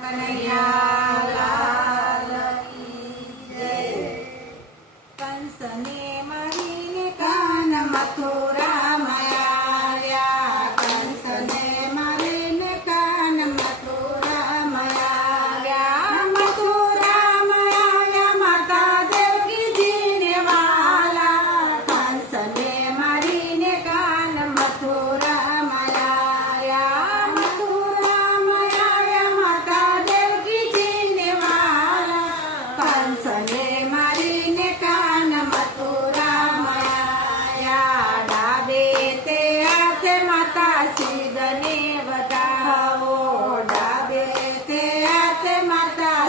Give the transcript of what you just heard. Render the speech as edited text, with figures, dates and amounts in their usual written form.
કનૈયાલાલ કી જય. કંસને મારીને કાન મથુરામાં આવ્યા. કંસને મારીને કાન મથુરામાં આવ્યા. મથુરામાં આવ્યા માતા દેવકીજીને વાલા. કંસને મારીને કાન મથુરામાં આવ્યા. મથુરામાં આવ્યા માતા દેવકીજીને વાલા. કંસને મારીને કાન મથુરામાં આવ્યા. ડાબે તે હાથે માતા સિદ્ધને વધાવો. ડાબે તે હાથે માતા